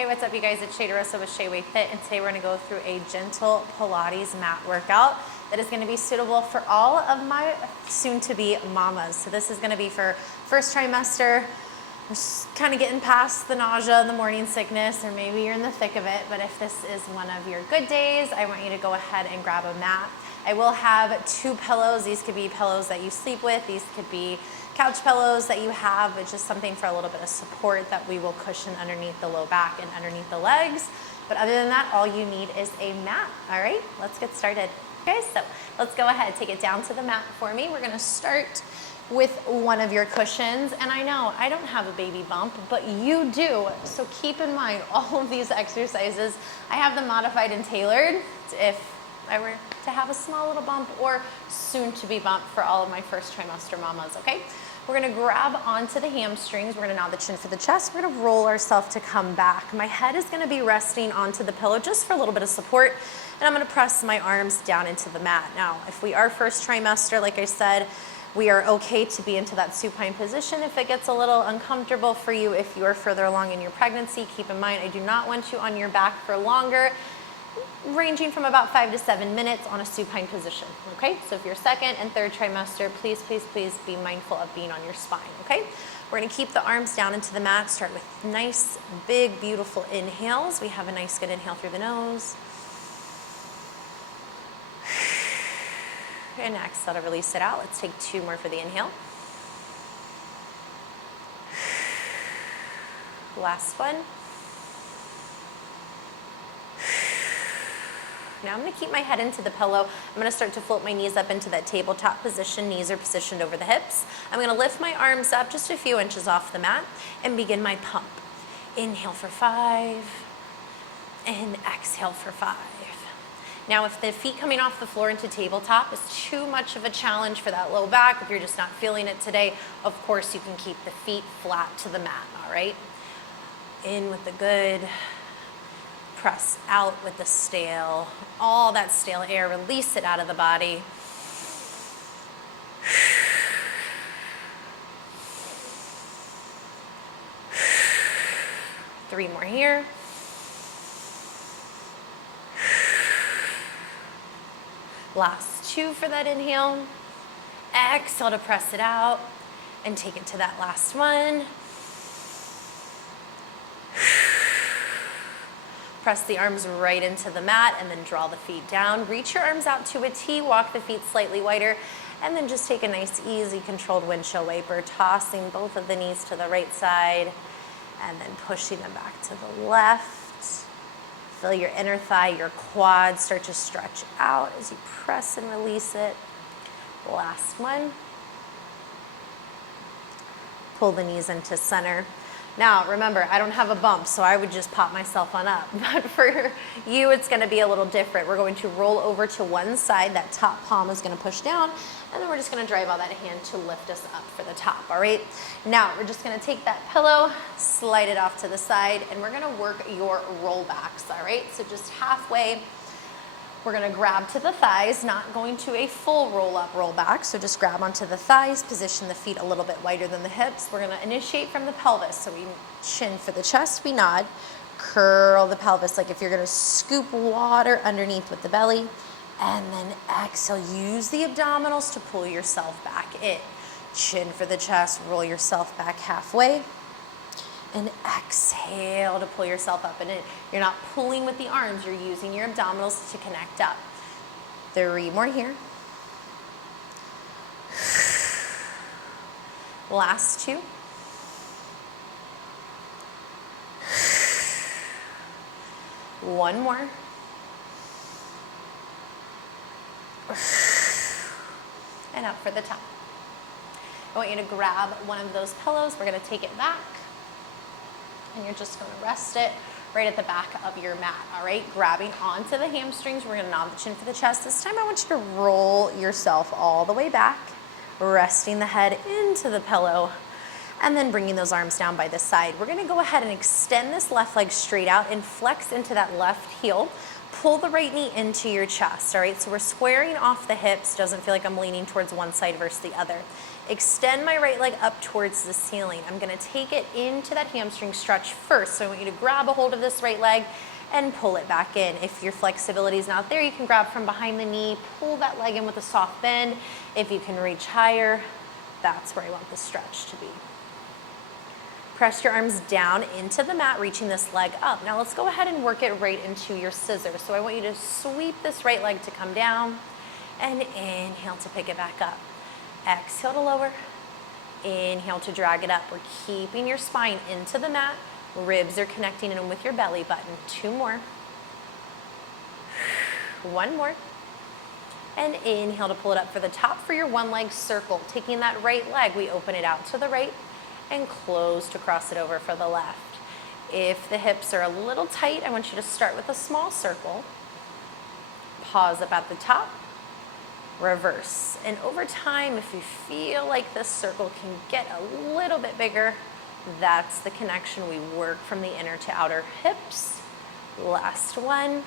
Hey, what's up you guys? It's Shea with Shea Fit, and today we're gonna go through a gentle Pilates mat workout that is gonna be suitable for all of my soon-to-be mamas. So this is gonna be for first trimester. We're just kind of getting past the nausea and the morning sickness, or maybe you're in the thick of it, but if this is one of your good days, I want you to go ahead and grab a mat. I will have 2 pillows. These could be pillows that you sleep with. These could be couch pillows that you have, but just something for a little bit of support that we will cushion underneath the low back and underneath the legs. But other than that, all you need is a mat. All right, let's get started. Okay, so let's go ahead, take it down to the mat for me. We're gonna start with one of your cushions. And I know I don't have a baby bump, but you do. So keep in mind all of these exercises, I have them modified and tailored if I were to have a small little bump or soon to be bump for all of my first trimester mamas, okay? We're gonna grab onto the hamstrings. We're gonna nod the chin for the chest. We're gonna roll ourselves to come back. My head is gonna be resting onto the pillow just for a little bit of support. And I'm gonna press my arms down into the mat. Now, if we are first trimester, like I said, we are okay to be into that supine position. If it gets a little uncomfortable for you, if you are further along in your pregnancy, keep in mind, I do not want you on your back for longer, ranging from about 5 to 7 minutes on a supine position, okay? So if you're second and third trimester, please, please, please be mindful of being on your spine, okay? We're gonna keep the arms down into the mat, start with nice, big, beautiful inhales. We have a nice good inhale through the nose. And exhale to release it out. Let's take 2 more for the inhale. Last one. Now I'm gonna keep my head into the pillow. I'm gonna start to float my knees up into that tabletop position. Knees are positioned over the hips. I'm gonna lift my arms up just a few inches off the mat and begin my pump. Inhale for 5 and exhale for 5. Now, if the feet coming off the floor into tabletop is too much of a challenge for that low back, if you're just not feeling it today, of course you can keep the feet flat to the mat, all right? In with the good, press out with the stale, all that stale air, release it out of the body. Three more here. Last 2 for that inhale. Exhale to press it out and take it to that last one. Press the arms right into the mat and then draw the feet down. Reach your arms out to a T, walk the feet slightly wider, and then just take a nice, easy, controlled windshield wiper, tossing both of the knees to the right side and then pushing them back to the left. Feel your inner thigh, your quads start to stretch out as you press and release it. Last one. Pull the knees into center. Now, remember, I don't have a bump, so I would just pop myself on up. But for you, it's gonna be a little different. We're going to roll over to one side. That top palm is gonna push down, and then we're just gonna drive out that hand to lift us up for the top, all right? Now, we're just gonna take that pillow, slide it off to the side, and we're gonna work your rollbacks, all right? So just halfway, we're gonna grab to the thighs, not going to a full roll up, roll back. So just grab onto the thighs, position the feet a little bit wider than the hips. We're gonna initiate from the pelvis. So we chin for the chest, we nod, curl the pelvis like if you're gonna scoop water underneath with the belly. And then exhale, use the abdominals to pull yourself back in. Chin for the chest, roll yourself back halfway. And exhale to pull yourself up and in. You're not pulling with the arms, you're using your abdominals to connect up. 3 more here. Last 2. One more. And up for the top. I want you to grab one of those pillows. We're gonna take it back. And you're just gonna rest it right at the back of your mat, all right? Grabbing onto the hamstrings, we're gonna nod the chin for the chest. This time I want you to roll yourself all the way back, resting the head into the pillow, and then bringing those arms down by the side. We're gonna go ahead and extend this left leg straight out and flex into that left heel. Pull the right knee into your chest, all right? So we're squaring off the hips. Doesn't feel like I'm leaning towards one side versus the other. Extend my right leg up towards the ceiling. I'm gonna take it into that hamstring stretch first. So I want you to grab a hold of this right leg and pull it back in. If your flexibility is not there, you can grab from behind the knee, pull that leg in with a soft bend. If you can reach higher, that's where I want the stretch to be. Press your arms down into the mat, reaching this leg up. Now let's go ahead and work it right into your scissors. So I want you to sweep this right leg to come down and inhale to pick it back up. Exhale to lower, inhale to drag it up. We're keeping your spine into the mat. Ribs are connecting in with your belly button. 2 more. 1 more. And inhale to pull it up for the top for your one leg circle. Taking that right leg, we open it out to the right and close to cross it over for the left. If the hips are a little tight, I want you to start with a small circle. Pause up at the top. Reverse. And over time, if you feel like this circle can get a little bit bigger, that's the connection. We work from the inner to outer hips. Last one.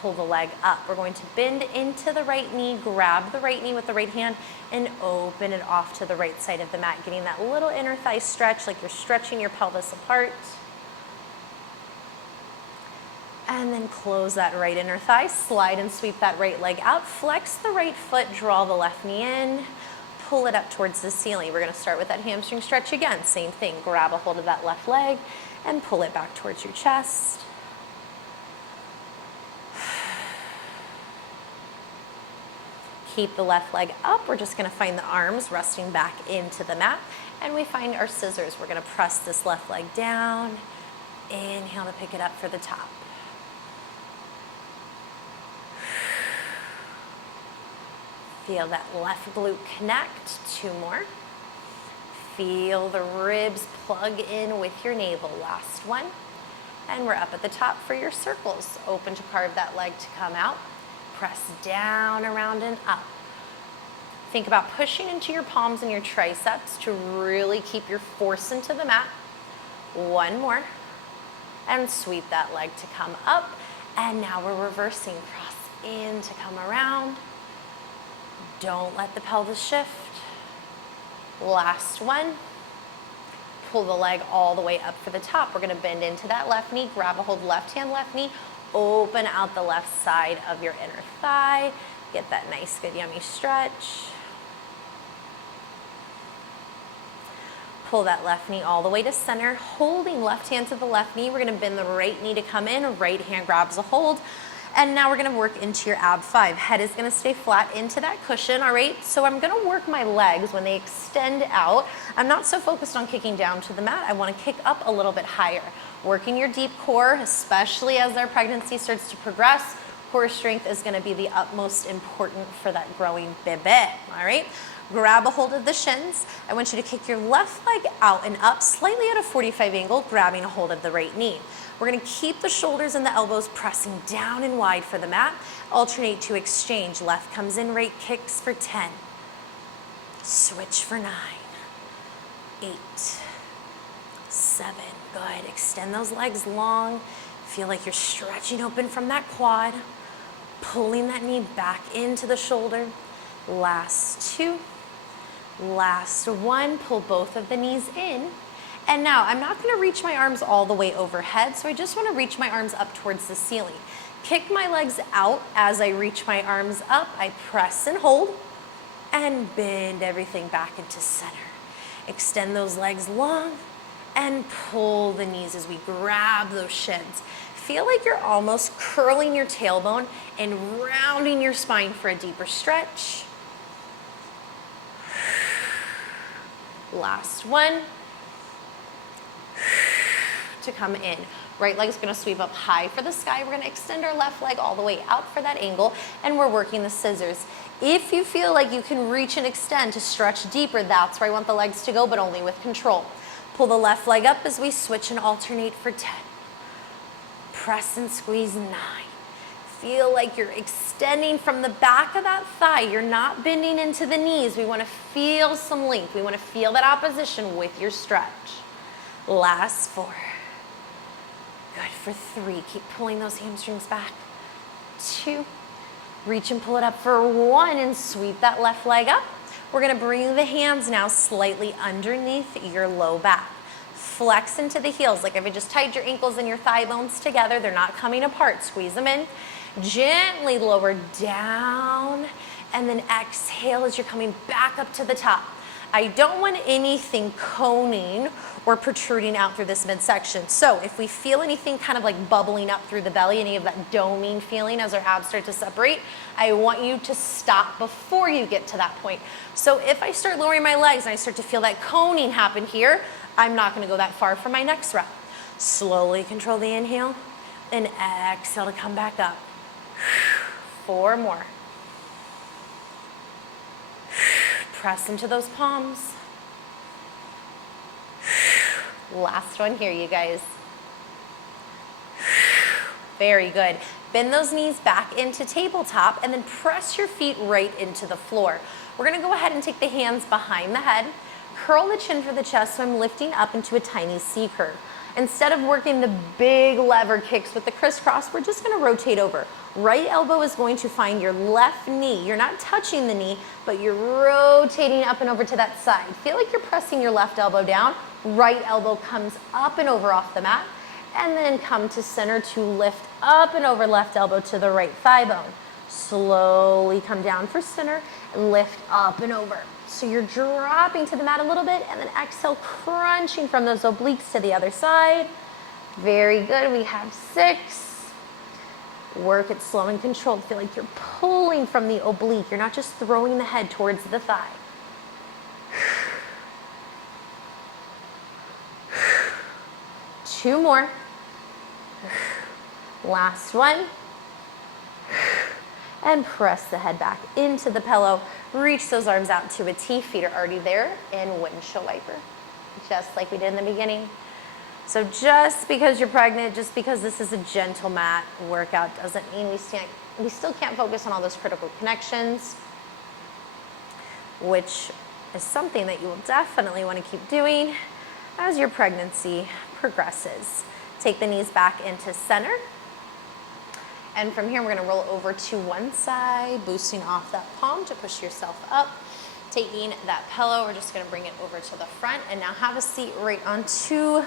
Pull the leg up. We're going to bend into the right knee, grab the right knee with the right hand, and open it off to the right side of the mat, getting that little inner thigh stretch like you're stretching your pelvis apart. And then close that right inner thigh, slide and sweep that right leg out, flex the right foot, draw the left knee in, pull it up towards the ceiling. We're gonna start with that hamstring stretch again. Same thing, grab a hold of that left leg and pull it back towards your chest. Keep the left leg up. We're just gonna find the arms resting back into the mat, and we find our scissors. We're gonna press this left leg down. Inhale to pick it up for the top. Feel that left glute connect. 2 more. Feel the ribs plug in with your navel. Last one. And we're up at the top for your circles. Open to carve that leg to come out. Press down, around, and up. Think about pushing into your palms and your triceps to really keep your force into the mat. 1 more. And sweep that leg to come up. And now we're reversing. Cross in to come around. Don't let the pelvis shift. Last one. Pull the leg all the way up for the top. We're gonna bend into that left knee, grab a hold left hand, left knee, open out the left side of your inner thigh. Get that nice, good, yummy stretch. Pull that left knee all the way to center, holding left hand to the left knee. We're gonna bend the right knee to come in, right hand grabs a hold. And now we're gonna work into your ab 5. Head is gonna stay flat into that cushion, all right? So I'm gonna work my legs when they extend out. I'm not so focused on kicking down to the mat. I wanna kick up a little bit higher. Working your deep core, especially as our pregnancy starts to progress. Core strength is gonna be the utmost important for that growing baby, all right? Grab a hold of the shins. I want you to kick your left leg out and up, slightly at a 45 angle, grabbing a hold of the right knee. We're gonna keep the shoulders and the elbows pressing down and wide for the mat. Alternate to exchange. Left comes in, right kicks for 10. Switch for 9, 8, 7, good. Extend those legs long. Feel like you're stretching open from that quad. Pulling that knee back into the shoulder. Last 2, last 1. Pull both of the knees in. And now I'm not gonna reach my arms all the way overhead, so I just wanna reach my arms up towards the ceiling. Kick my legs out as I reach my arms up. I press and hold and bend everything back into center. Extend those legs long and pull the knees as we grab those shins. Feel like you're almost curling your tailbone and rounding your spine for a deeper stretch. Last one. To come in. Right leg's gonna sweep up high for the sky. We're gonna extend our left leg all the way out for that angle, and we're working the scissors. If you feel like you can reach and extend to stretch deeper, that's where I want the legs to go, but only with control. Pull the left leg up as we switch and alternate for 10. Press and squeeze 9. Feel like you're extending from the back of that thigh. You're not bending into the knees. We wanna feel some length. We wanna feel that opposition with your stretch. Last 4. Good for 3. Keep pulling those hamstrings back. 2. Reach and pull it up for 1 and sweep that left leg up. We're gonna bring the hands now slightly underneath your low back. Flex into the heels, like if you just tied your ankles and your thigh bones together, they're not coming apart. Squeeze them in. Gently lower down, and then exhale as you're coming back up to the top. I don't want anything coning or protruding out through this midsection. So if we feel anything kind of like bubbling up through the belly, any of that doming feeling as our abs start to separate, I want you to stop before you get to that point. So if I start lowering my legs and I start to feel that coning happen here, I'm not gonna go that far for my next rep. Slowly control the inhale and exhale to come back up. 4 more. Press into those palms. Last one here, you guys. Very good. Bend those knees back into tabletop and then press your feet right into the floor. We're gonna go ahead and take the hands behind the head, curl the chin for the chest so I'm lifting up into a tiny C curve. Instead of working the big lever kicks with the crisscross, we're just gonna rotate over. Right elbow is going to find your left knee. You're not touching the knee, but you're rotating up and over to that side. Feel like you're pressing your left elbow down. Right elbow comes up and over off the mat, and then come to center to lift up and over left elbow to the right thigh bone. Slowly come down for center and lift up and over. So you're dropping to the mat a little bit and then exhale, crunching from those obliques to the other side. Very good, we have 6. Work it slow and controlled. Feel like you're pulling from the oblique. You're not just throwing the head towards the thigh. 2 more. Last one. And press the head back into the pillow. Reach those arms out to a T. Feet are already there in windshield wiper, just like we did in the beginning. So just because you're pregnant, just because this is a gentle mat workout doesn't mean we still can't focus on all those critical connections, which is something that you will definitely want to keep doing as your pregnancy progresses. Take the knees back into center. And from here, we're gonna roll over to one side, boosting off that palm to push yourself up. Taking that pillow, we're just gonna bring it over to the front and now have a seat right onto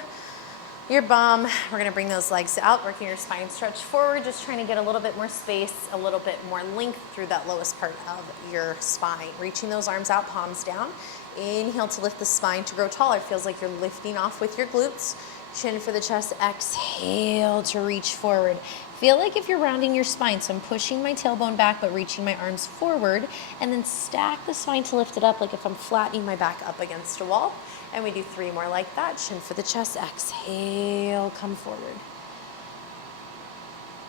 your bum. We're gonna bring those legs out, working your spine stretch forward, just trying to get a little bit more space, a little bit more length through that lowest part of your spine. Reaching those arms out, palms down. Inhale to lift the spine to grow taller. Feels like you're lifting off with your glutes. Chin for the chest, exhale to reach forward. Feel like if you're rounding your spine, so I'm pushing my tailbone back but reaching my arms forward, and then stack the spine to lift it up like if I'm flattening my back up against a wall. And we do 3 more like that. Chin for the chest, exhale, come forward.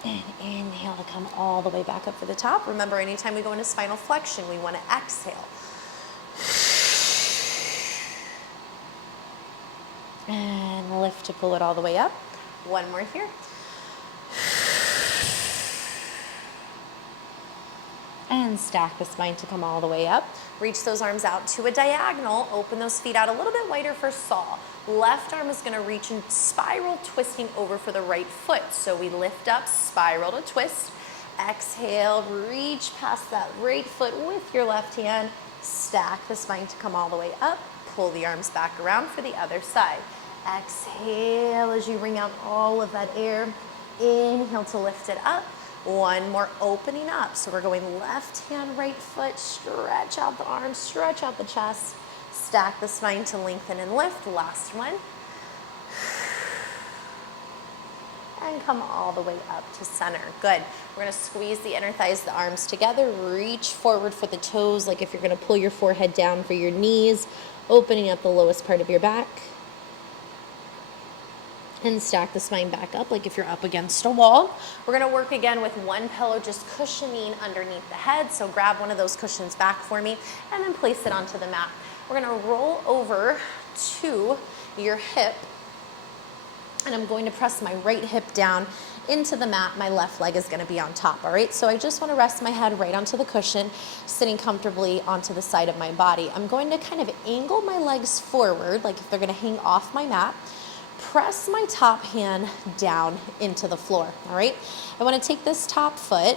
And inhale to come all the way back up for the top. Remember, anytime we go into spinal flexion, we want to exhale. And lift to pull it all the way up. 1 more here. And stack the spine to come all the way up. Reach those arms out to a diagonal. Open those feet out a little bit wider for saw. Left arm is gonna reach and spiral, twisting over for the right foot. So we lift up, spiral to twist. Exhale, reach past that right foot with your left hand. Stack the spine to come all the way up. Pull the arms back around for the other side. Exhale as you bring out all of that air. Inhale to lift it up. 1 more, opening up. So we're going left hand, right foot, stretch out the arms, stretch out the chest, stack the spine to lengthen and lift. Last one. And come all the way up to center. Good. We're gonna squeeze the inner thighs, the arms together, reach forward for the toes, like if you're gonna pull your forehead down for your knees, opening up the lowest part of your back. And stack the spine back up like if you're up against a wall. We're gonna work again with 1 pillow just cushioning underneath the head. So grab one of those cushions back for me and then place it onto the mat. We're gonna roll over to your hip and I'm going to press my right hip down into the mat. My left leg is gonna be on top, all right? So I just wanna rest my head right onto the cushion, sitting comfortably onto the side of my body. I'm going to kind of angle my legs forward, like if they're gonna hang off my mat. Press my top hand down into the floor, all right? I wanna take this top foot,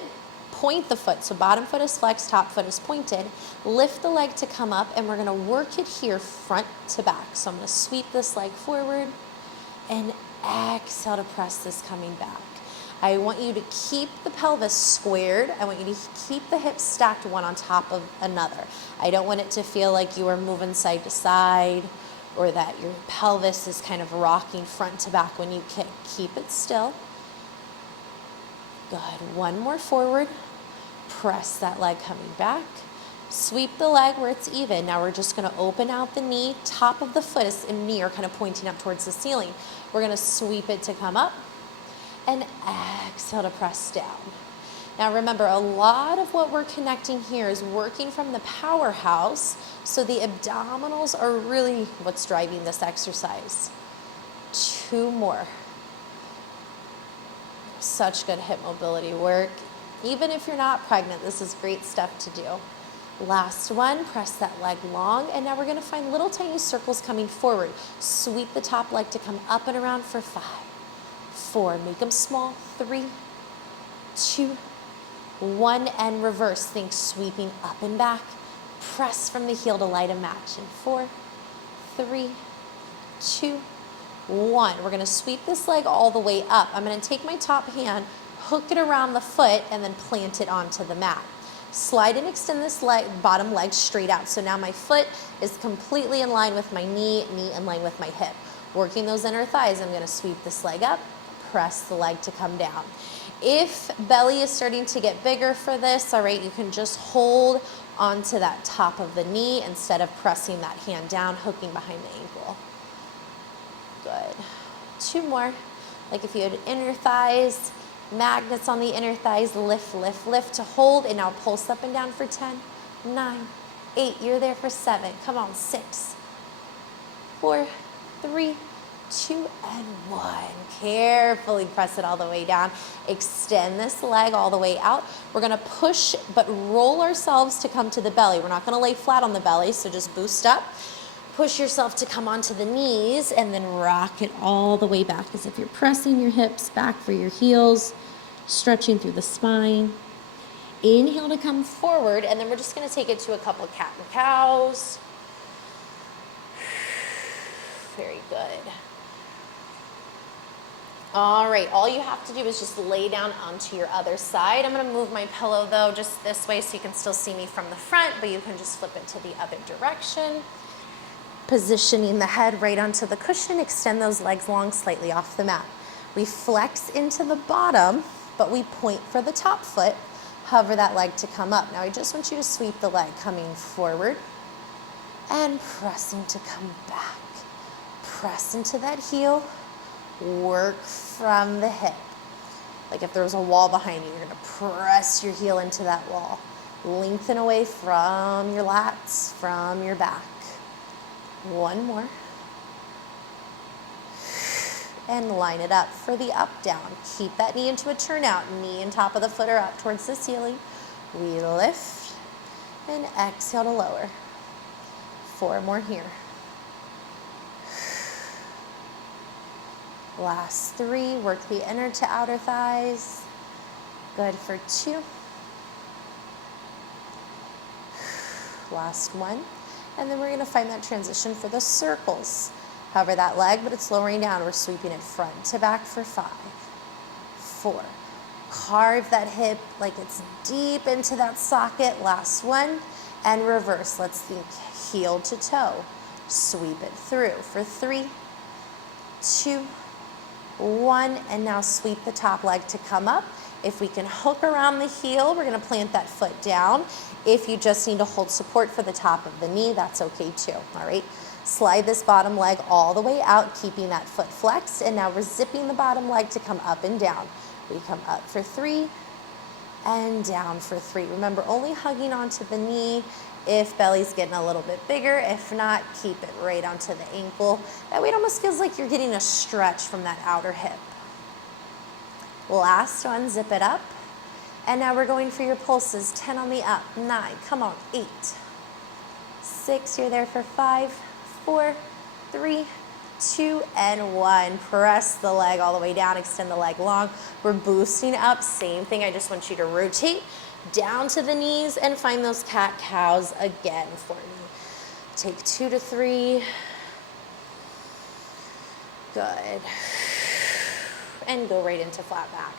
point the foot. So bottom foot is flexed, top foot is pointed. Lift the leg to come up, and we're gonna work it here front to back. So I'm gonna sweep this leg forward and exhale to press this coming back. I want you to keep the pelvis squared. I want you to keep the hips stacked one on top of another. I don't want it to feel like you are moving side to side or that your pelvis is kind of rocking front to back when you kick. Keep it still. Good. One more forward. Press that leg coming back. Sweep the leg where it's even. Now we're just going to open out the knee. Top of the foot is in knee or kind of pointing up towards the ceiling. We're going to sweep it to come up and exhale to press down. Now remember, a lot of what we're connecting here is working from the powerhouse, so the abdominals are really what's driving this exercise. 2 more. Such good hip mobility work. Even if you're not pregnant, this is great stuff to do. Last one, press that leg long, and now we're gonna find little tiny circles coming forward. Sweep the top leg to come up and around for 5, 4, make them small, 3, 2, 1, and reverse. Think sweeping up and back. Press from the heel to light a match in 4, 3, 2, 1. We're gonna sweep this leg all the way up. I'm gonna take my top hand, hook it around the foot, and then plant it onto the mat. Slide and extend this leg, bottom leg straight out. So now my foot is completely in line with my knee in line with my hip. Working those inner thighs, I'm gonna sweep this leg up, press the leg to come down. If belly is starting to get bigger for this, all right, you can just hold onto that top of the knee instead of pressing that hand down, hooking behind the ankle. Good. 2 more. Like if you had inner thighs, magnets on the inner thighs, lift, lift, lift to hold, and now pulse up and down for 10, 9, 8, you're there for 7, come on, 6, 4, 3, 2, and 1. Carefully press it all the way down. Extend this leg all the way out. We're gonna push, but roll ourselves to come to the belly. We're not gonna lay flat on the belly, so just boost up. Push yourself to come onto the knees and then rock it all the way back as if you're pressing your hips back for your heels, stretching through the spine. Inhale to come forward, and then we're just gonna take it to a couple of cat and cows. Very good. All right, all you have to do is just lay down onto your other side. I'm gonna move my pillow though just this way so you can still see me from the front, but you can just flip it to the other direction. Positioning the head right onto the cushion, extend those legs long slightly off the mat. We flex into the bottom, but we point for the top foot, hover that leg to come up. Now I just want you to sweep the leg coming forward and pressing to come back. Press into that heel, work from the hip. Like if there was a wall behind you, you're gonna press your heel into that wall. Lengthen away from your lats, from your back. 1 more. And line it up for the up down. Keep that knee into a turnout. Knee and top of the foot are up towards the ceiling. We lift and exhale to lower. 4 more here. Last 3, work the inner to outer thighs. Good for 2. Last 1. And then we're gonna find that transition for the circles. Hover that leg, but it's lowering down. We're sweeping it front to back for 5, 4. Carve that hip like it's deep into that socket. Last 1. And reverse. Let's think heel to toe. Sweep it through for 3, 2, 1. And now sweep the top leg to come up. If we can hook around the heel, we're gonna plant that foot down. If you just need to hold support for the top of the knee, that's okay too, all right? Slide this bottom leg all the way out, keeping that foot flexed, and now we're zipping the bottom leg to come up and down. We come up for 3 and down for 3. Remember, only hugging onto the knee if belly's getting a little bit bigger. If not, keep it right onto the ankle. That way it almost feels like you're getting a stretch from that outer hip. Last one, zip it up. And now we're going for your pulses. 10 on the up, 9, come on, 8, 6, you're there for 5, 4, 3, 2, and 1. Press the leg all the way down, extend the leg long. We're boosting up, same thing, I just want you to rotate down to the knees, and find those cat-cows again for me. Take 2 to 3. Good. And go right into flat back.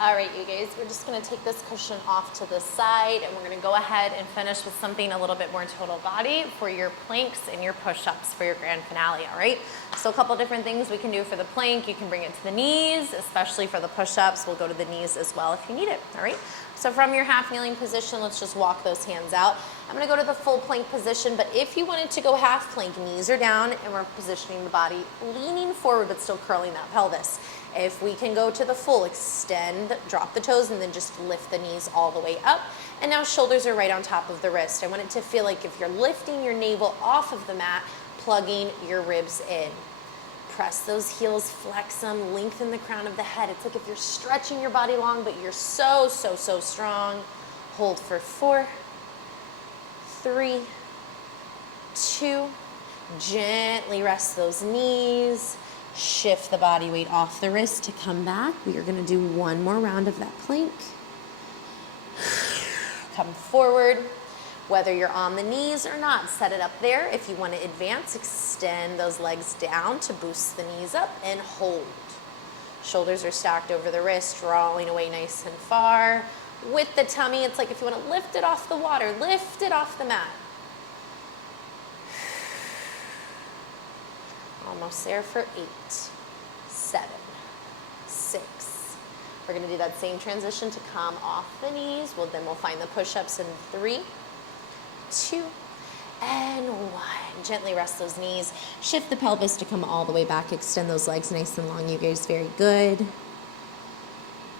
All right, you guys, we're just gonna take this cushion off to the side, and we're gonna go ahead and finish with something a little bit more total body for your planks and your push-ups for your grand finale, all right? So a couple different things we can do for the plank. You can bring it to the knees, especially for the push-ups. We'll go to the knees as well if you need it, all right? So from your half kneeling position, let's just walk those hands out. I'm gonna go to the full plank position, but if you wanted to go half plank, knees are down, and we're positioning the body, leaning forward, but still curling that pelvis. If we can go to the full, extend, drop the toes, and then just lift the knees all the way up. And now shoulders are right on top of the wrist. I want it to feel like if you're lifting your navel off of the mat, plugging your ribs in. Press those heels, flex them, lengthen the crown of the head. It's like if you're stretching your body long, but you're so strong. Hold for 4, 3, 2. Gently rest those knees. Shift the body weight off the wrist to come back. We are gonna do one more round of that plank. Come forward. Whether you're on the knees or not, set it up there. If you want to advance, extend those legs down to boost the knees up and hold. Shoulders are stacked over the wrist, drawing away nice and far. With the tummy, it's like if you want to lift it off the water, lift it off the mat. Almost there for 8, 7, 6. We're going to do that same transition to come off the knees. Then we'll find the push-ups in 3, 2, and 1. Gently rest those knees. Shift the pelvis to come all the way back. Extend those legs nice and long, you guys. Very good.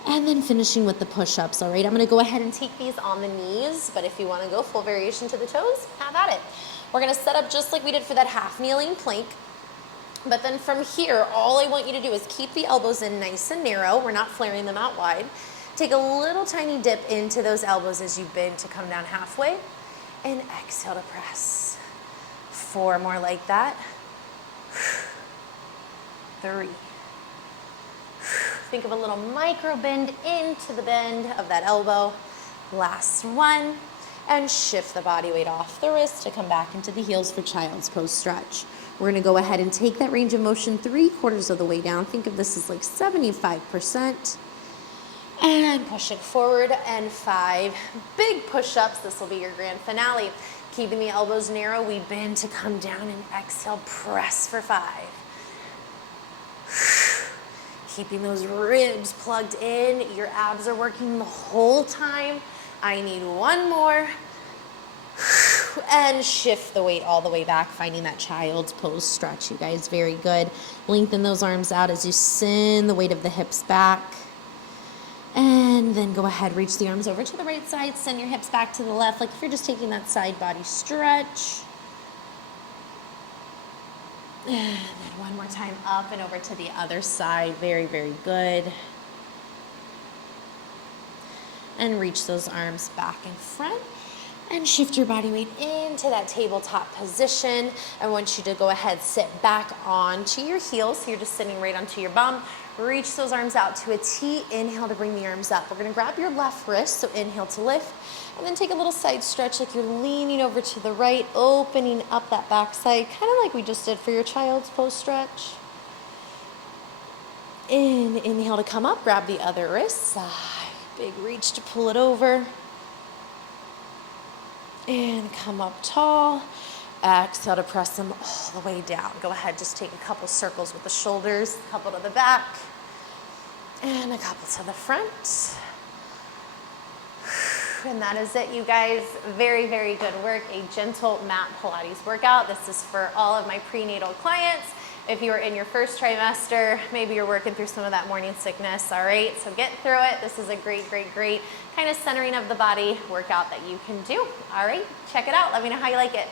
And then finishing with the push-ups, all right? I'm going to go ahead and take these on the knees, but if you want to go full variation to the toes, have at it. We're going to set up just like we did for that half kneeling plank. But then from here, all I want you to do is keep the elbows in nice and narrow. We're not flaring them out wide. Take a little tiny dip into those elbows as you bend to come down halfway. And exhale to press. 4 more like that. 3. Think of a little micro bend into the bend of that elbow. Last 1. And shift the body weight off the wrist to come back into the heels for child's pose stretch. We're gonna go ahead and take that range of motion 3/4 of the way down. Think of this as like 75%. And push it forward, and 5 big push-ups. This will be your grand finale. Keeping the elbows narrow, we bend to come down and exhale, press for 5. Keeping those ribs plugged in, your abs are working the whole time. I need 1 more. And shift the weight all the way back, finding that child's pose stretch, you guys. Very good. Lengthen those arms out as you send the weight of the hips back. And then go ahead, reach the arms over to the right side, send your hips back to the left, like if you're just taking that side body stretch. And then one more time, up and over to the other side. Very, very good. And reach those arms back in front. And shift your body weight into that tabletop position. I want you to go ahead, sit back onto your heels. So you're just sitting right onto your bum. Reach those arms out to a T. Inhale to bring the arms up. We're gonna grab your left wrist, so inhale to lift. And then take a little side stretch like you're leaning over to the right, opening up that back side, kind of like we just did for your child's pose stretch. Inhale to come up, grab the other wrist, side. Big reach to pull it over. And come up tall. Exhale to press them all the way down. Go ahead, just take a couple circles with the shoulders, a couple to the back, and a couple to the front. And that is it, you guys. Very, very good work. A gentle mat Pilates workout. This is for all of my prenatal clients. If you are in your first trimester, maybe you're working through some of that morning sickness, all right? So get through it. This is a great, great, great kind of centering of the body workout that you can do, all right? Check it out. Let me know how you like it.